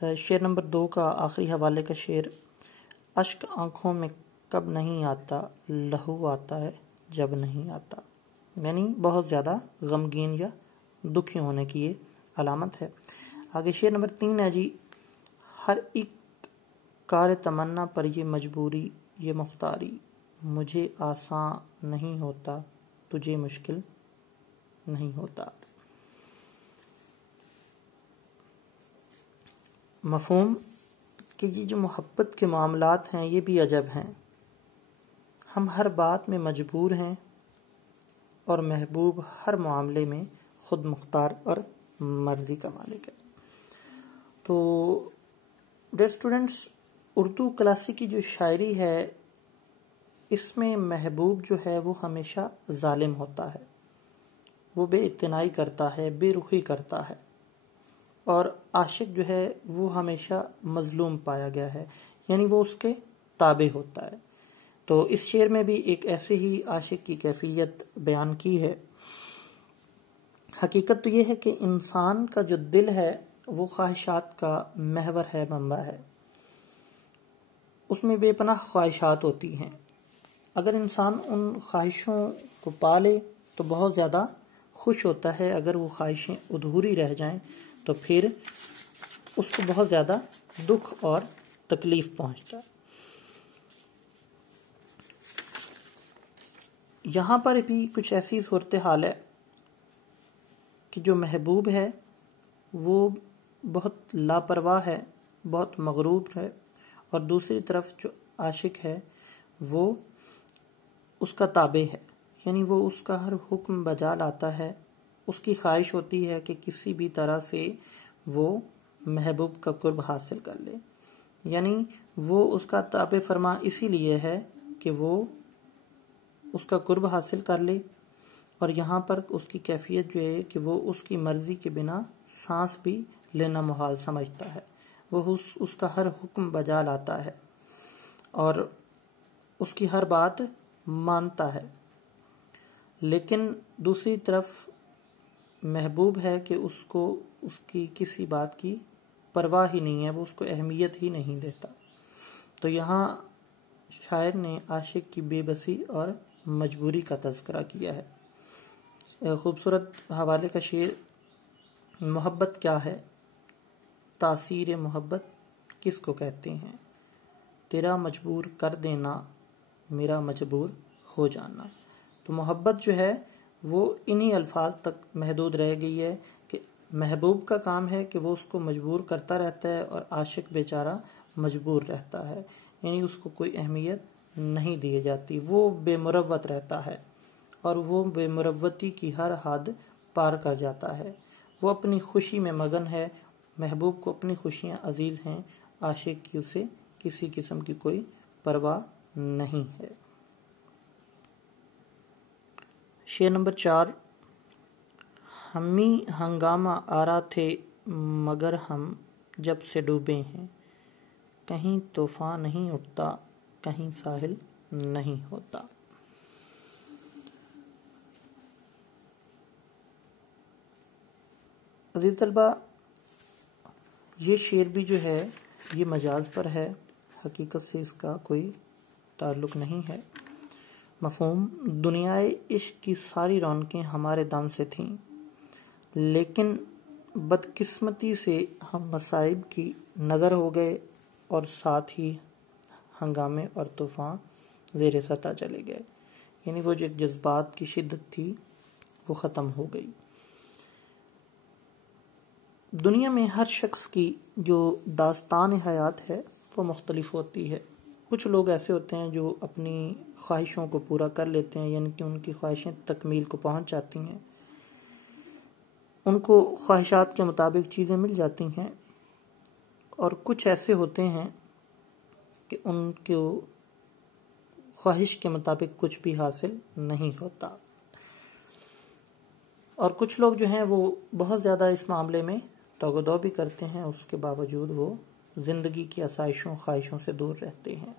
شعر نمبر 2 کا آخری حوالے کا شعر، اشک آنکھوں میں کب نہیں آتا، لہو آتا ہے جب نہیں آتا، یعنی بہت زیادہ غمگین یا دکھی ہونے کی یہ علامت ہے۔ آگے شعر نمبر 3 ہے جی، ہر ایک کار تمنا پر یہ مجبوری یہ مختاری، مجھے آسان نہیں ہوتا تجھے مشکل نہیں ہوتا۔ مفہوم کہ یہ جو محبت کے معاملات ہیں یہ بھی عجب ہیں، ہم ہر بات میں مجبور ہیں اور محبوب ہر معاملے میں خود مختار اور مرضی کا مالک ہے۔ تو ڈیئر اسٹوڈنٹس، اردو کلاسک کی جو شاعری ہے اس میں محبوب جو ہے وہ ہمیشہ ظالم ہوتا ہے، وہ بے اعتنائی کرتا ہے، بے رخی کرتا ہے، اور عاشق جو ہے وہ ہمیشہ مظلوم پایا گیا ہے، یعنی وہ اس کے تابع ہوتا ہے۔ تو اس شعر میں بھی ایک ایسے ہی عاشق کی کیفیت بیان کی ہے۔ حقیقت تو یہ ہے کہ انسان کا جو دل ہے وہ خواہشات کا محور ہے، منبع ہے، اس میں بے پناہ خواہشات ہوتی ہیں۔ اگر انسان ان خواہشوں کو پالے تو بہت زیادہ خوش ہوتا ہے، اگر وہ خواہشیں ادھوری رہ جائیں تو پھر اس کو بہت زیادہ دکھ اور تکلیف پہنچتا ہے۔ یہاں پر بھی کچھ ایسی صورتحال ہے کہ جو محبوب ہے وہ بہت لاپرواہ ہے، بہت مغرور ہے، اور دوسری طرف جو عاشق ہے وہ اس کا تابع ہے، یعنی وہ اس کا ہر حکم بجا لاتا ہے، اس کی خواہش ہوتی ہے کہ کسی بھی طرح سے وہ محبوب کا قرب حاصل کر لے، یعنی وہ اس کا تابع فرما اسی لیے ہے کہ وہ اس کا قرب حاصل کر لے، اور یہاں پر اس کی کیفیت جو ہے کہ وہ اس کی مرضی کے بنا سانس بھی لینا محال سمجھتا ہے، وہ اس کا ہر حکم بجا لاتا ہے اور اس کی ہر بات مانتا ہے۔ لیکن دوسری طرف محبوب ہے کہ اس کو اس کی کسی بات کی پرواہ ہی نہیں ہے، وہ اس کو اہمیت ہی نہیں دیتا۔ تو یہاں شاعر نے عاشق کی بے بسی اور مجبوری کا تذکرہ کیا ہے۔ خوبصورت حوالے کا شعر، محبت کیا ہے، تاثیر محبت کس کو کہتے ہیں، تیرا مجبور کر دینا میرا مجبور ہو جانا۔ تو محبت جو ہے وہ انہی الفاظ تک محدود رہ گئی ہے کہ محبوب کا کام ہے کہ وہ اس کو مجبور کرتا رہتا ہے اور عاشق بیچارہ مجبور رہتا ہے، یعنی اس کو کوئی اہمیت نہیں دی جاتی، وہ بے مروت رہتا ہے اور وہ بے مروتی کی ہر حد پار کر جاتا ہے، وہ اپنی خوشی میں مگن ہے، محبوب کو اپنی خوشیاں عزیز ہیں، عاشق کی اسے کسی قسم کی کوئی پرواہ نہیں ہے۔ شعر نمبر 4، ہمی ہنگامہ آرا تھے مگر ہم جب سے ڈوبے ہیں، کہیں طوفان نہیں اٹھتا کہیں ساحل نہیں ہوتا۔ عزیز طلبہ، یہ شعر بھی جو ہے یہ مجاز پر ہے، حقیقت سے اس کا کوئی تعلق نہیں ہے۔ مفہوم، دنیائے عشق کی ساری رونقیں ہمارے دم سے تھیں، لیکن بدقسمتی سے ہم مصائب کی نظر ہو گئے اور ساتھ ہی ہنگامے اور طوفان زیر سطح چلے گئے، یعنی وہ جو جذبات کی شدت تھی وہ ختم ہو گئی۔ دنیا میں ہر شخص کی جو داستان حیات ہے وہ مختلف ہوتی ہے۔ کچھ لوگ ایسے ہوتے ہیں جو اپنی خواہشوں کو پورا کر لیتے ہیں، یعنی کہ ان کی خواہشیں تکمیل کو پہنچ جاتی ہیں، ان کو خواہشات کے مطابق چیزیں مل جاتی ہیں، اور کچھ ایسے ہوتے ہیں کہ ان کو خواہش کے مطابق کچھ بھی حاصل نہیں ہوتا، اور کچھ لوگ جو ہیں وہ بہت زیادہ اس معاملے میں توگ و دو بھی کرتے ہیں، اس کے باوجود وہ زندگی کی آسائشوں خواہشوں سے دور رہتے ہیں۔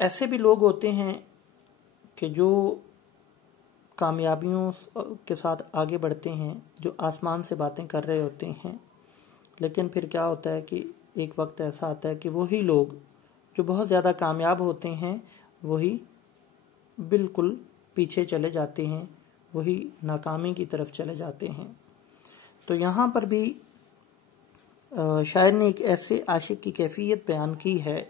ایسے بھی لوگ ہوتے ہیں کہ جو کامیابیوں کے ساتھ آگے بڑھتے ہیں، جو آسمان سے باتیں کر رہے ہوتے ہیں، لیکن پھر کیا ہوتا ہے کہ ایک وقت ایسا آتا ہے کہ وہی لوگ جو بہت زیادہ کامیاب ہوتے ہیں وہی بالکل پیچھے چلے جاتے ہیں، وہی ناکامی کی طرف چلے جاتے ہیں۔ تو یہاں پر بھی شاعر نے ایک ایسے عاشق کی کیفیت بیان کی ہے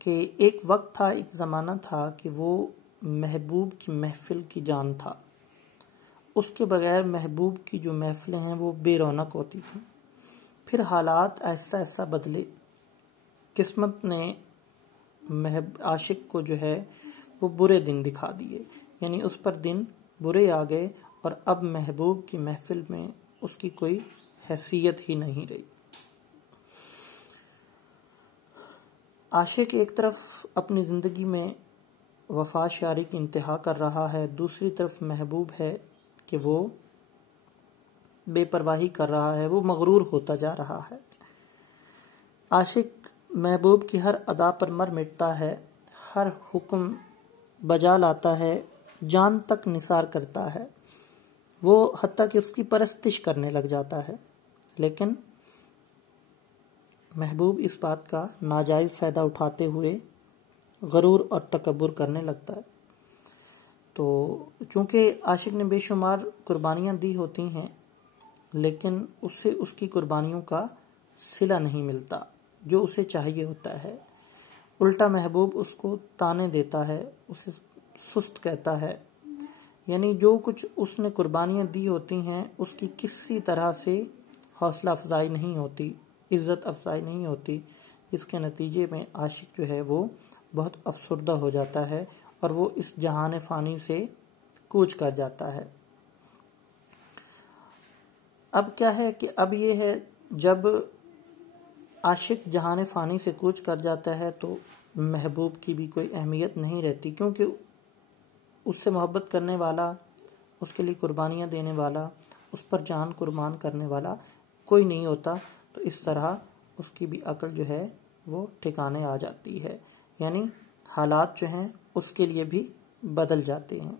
کہ ایک وقت تھا، ایک زمانہ تھا کہ وہ محبوب کی محفل کی جان تھا، اس کے بغیر محبوب کی جو محفلیں ہیں وہ بے رونق ہوتی تھیں۔ پھر حالات ایسا ایسا بدلے، قسمت نے عاشق کو جو ہے وہ برے دن دکھا دیے، یعنی اس پر دن برے آ گئے اور اب محبوب کی محفل میں اس کی کوئی حیثیت ہی نہیں رہی۔ عاشق ایک طرف اپنی زندگی میں وفا شیاری کی انتہا کر رہا ہے، دوسری طرف محبوب ہے کہ وہ بے پرواہی کر رہا ہے، وہ مغرور ہوتا جا رہا ہے۔ عاشق محبوب کی ہر ادا پر مر مٹتا ہے، ہر حکم بجا لاتا ہے، جان تک نثار کرتا ہے، وہ حتیٰ کہ اس کی پرستش کرنے لگ جاتا ہے، لیکن محبوب اس بات کا ناجائز فائدہ اٹھاتے ہوئے غرور اور تکبر کرنے لگتا ہے۔ تو چونکہ عاشق نے بے شمار قربانیاں دی ہوتی ہیں، لیکن اس سے اس کی قربانیوں کا صلہ نہیں ملتا جو اسے چاہیے ہوتا ہے، الٹا محبوب اس کو تانے دیتا ہے، اسے سست کہتا ہے، یعنی جو کچھ اس نے قربانیاں دی ہوتی ہیں اس کی کسی طرح سے حوصلہ افزائی نہیں ہوتی، عزت افزائی نہیں ہوتی، جس کے نتیجے میں عاشق جو ہے وہ بہت افسردہ ہو جاتا ہے اور وہ اس جہان فانی سے کوچ کر جاتا ہے۔ اب کیا ہے کہ اب یہ ہے جب عاشق جہان فانی سے کوچ کر جاتا ہے تو محبوب کی بھی کوئی اہمیت نہیں رہتی، کیونکہ اس سے محبت کرنے والا، اس کے لیے قربانیاں دینے والا، اس پر جان قربان کرنے والا کوئی نہیں ہوتا، تو اس طرح اس کی بھی عقل جو ہے وہ ٹھکانے آ جاتی ہے، یعنی حالات جو ہیں اس کے لیے بھی بدل جاتے ہیں،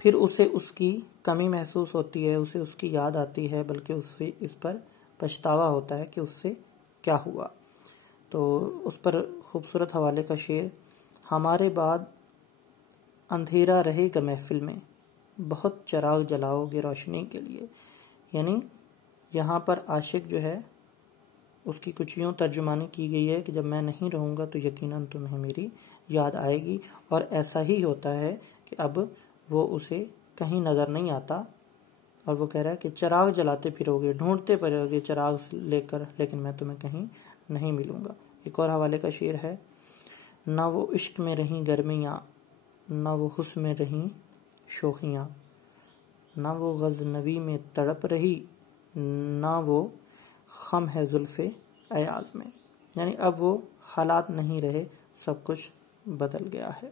پھر اسے اس کی کمی محسوس ہوتی ہے، اسے اس کی یاد آتی ہے، بلکہ اسے اس پر پچھتاوا ہوتا ہے کہ اس سے کیا ہوا۔ تو اس پر خوبصورت حوالے کا شعر: ہمارے بعد اندھیرا رہے گا محفل میں، بہت چراغ جلاؤ گے روشنی کے لیے، یعنی یہاں پر عاشق جو ہے اس کی کچھ یوں ترجمانی کی گئی ہے کہ جب میں نہیں رہوں گا تو یقیناً تمہیں میری یاد آئے گی، اور ایسا ہی ہوتا ہے کہ اب وہ اسے کہیں نظر نہیں آتا، اور وہ کہہ رہا ہے کہ چراغ جلاتے پھرو گے، ڈھونڈتے پھرو گے چراغ لے کر، لیکن میں تمہیں کہیں نہیں ملوں گا۔ ایک اور حوالے کا شعر ہے: نہ وہ عشق میں رہیں گرمیاں، نہ وہ حسن میں رہیں شوخیاں، نہ وہ غزنوی میں تڑپ رہی، نہ وہ خم ہے زلف ایاز میں، یعنی اب وہ حالات نہیں رہے، سب کچھ بدل گیا ہے۔